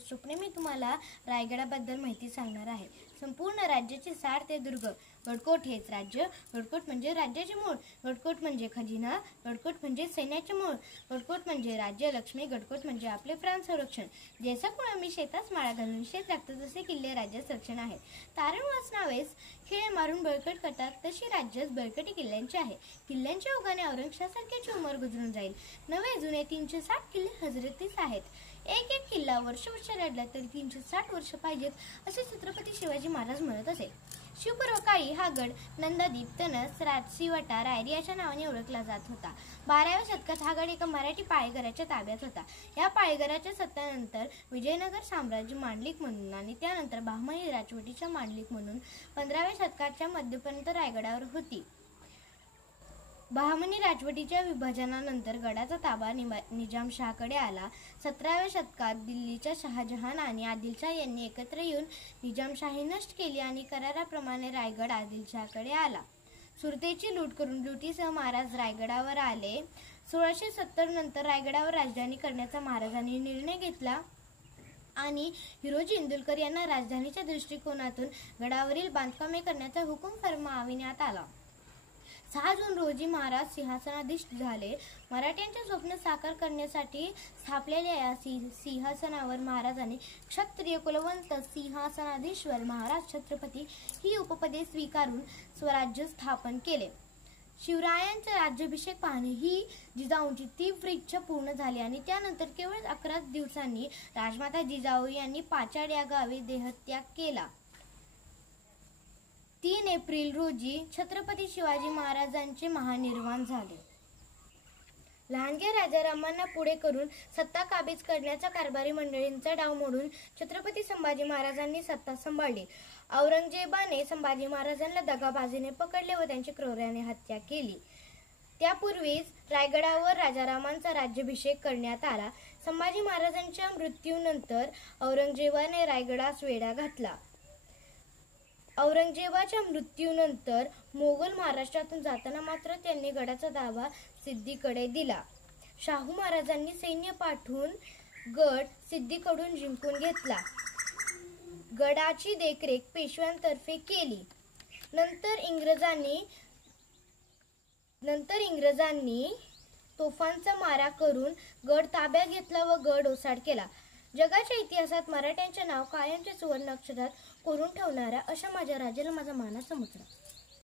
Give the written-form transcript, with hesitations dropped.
स्वप्ने मी तुम्हाला रायगडाबद्दल माहिती सांगणार आहे। संपूर्ण राज्याचे सार ते दुर्ग गडकोट हेच राज्य। गडकोट म्हणजे राज्याचे मूळ, गडकोट म्हणजे खजिना, गडकोट म्हणजे सैन्याचे मूळ, गडकोट म्हणजे राज्य लक्ष्मी, गडकोट म्हणजे आपले प्राण संरक्षण। जैसा कोण आम्ही शेतास माळा घालून शेत राखतो तसे किल्ले राज्य संरक्षण आहे। तारण वाचनावेस खेळ मारून बळकट करतात तशी राज्यच बळकटी किल्ल्यांची आहे। किल्ल्यांच्या ओघाने औरंगशासारख्याची उमर गुजरून जाईल। नवे जुने 360 किल्ले हजरतीस आहेत। एक एक किल्ला वर्ष लढला तरी 360 वर्ष पाहिजेत असे छत्रपती शिवाजी महाराज म्हणत असे। शिवपर्व काळी हा गड नंदादीप, तनस, राजसीवटा, रायरी अशा नावाने ओळखला जात होता। 12व्या शतकात हा गड एका मराठी पाळेकराच्या ताब्यात होता। या पाळेकराच्या सत्तेनंतर विजयनगर साम्राज्य मांडलिक म्हणून आणि त्यानंतर बहामनी राजवटीच्या मांडलिक म्हणून 15व्या शतकाच्या मध्यपर्यंत रायगडावर होती। बहामनी राजवटीच्या विभाजनानंतर गडाचा ताबा निजामशाहकडे आला। 17व्या शतकात दिल्लीच्या शहाजहान आणि आदिलशाह यांनी एकत्र येऊन निजामशाही नष्ट केली आणि कराराप्रमाणे रायगड आदिलशाहकडे आला। सुरतेची लूट करून लुटीसह महाराज रायगडावर आले। 1670 नंतर रायगडावर राजधानी करण्याचा महाराजांनी निर्णय घेतला आणि हिरोजी इंदुलकर यांना राजधानीच्या दृष्टिकोनातून गडावरील बांधकामे करण्याचा हुकूम फर्माविण्यात आला। 6 जून रोजी महाराज सिंहासनाधीष्ठ झाले। मराठ्यांचे स्वप्न साकार करण्यासाठी स्थापलेल्या या सिंहासनावर महाराजांनी क्षत्रिय कुलवंत सिंहासनाधीश्वर महाराज छत्रपती ही उपपदे स्वीकारून स्वराज्य स्थापन केले। शिवरायांचा राज्याभिषेक पाहणे ही जिजाऊंची तीव्र इच्छा पूर्ण झाली आणि त्यानंतर केवळ 11 दिवसांनी राजमाता जिजाऊ यांनी पाचाड या गावी देहत्याग केला। 3 एप्रिल रोजी छत्रपती शिवाजी महाराजांचे महानिर्वाण झाले। लहानग्या राजारामांना पुढे करून सत्ता काबीज करण्याचा कारभारी मंडळींचा डाव मोडून छत्रपती संभाजी महाराजांनी सत्ता सांभाळली। औरंगजेबाने संभाजी महाराजांना दगाबाजीने पकडले व त्यांची क्रौर्याने हत्या केली। त्यापूर्वीच रायगडावर राजारामांचा राज्याभिषेक करण्यात आला। संभाजी महाराजांच्या मृत्यूनंतर औरंगजेबाने रायगडास वेढा घातला। औरंगजेबाच्या मृत्यूनंतर मोगल महाराष्ट्रातून जाताना मात्र त्यांनी गडाचा ताबा सिद्दीकडे दिला। शाहू महाराजांनी सैन्य पाठवून गड सिद्दीकडून जिंकून घेतला। गडाची देखरेख पेशव्यांतर्फे केली। नंतर इंग्रजांनी तोफांचा मारा करून गड ताब्यात घेतला व गड ओसाड केला। जगाच्या इतिहासात मराठ्यांचे नाव कायमचे सुवर्ण अक्षरात कोरून ठेवणाऱ्या अशा माझ्या राजाला माझा मानाचा मुजरा।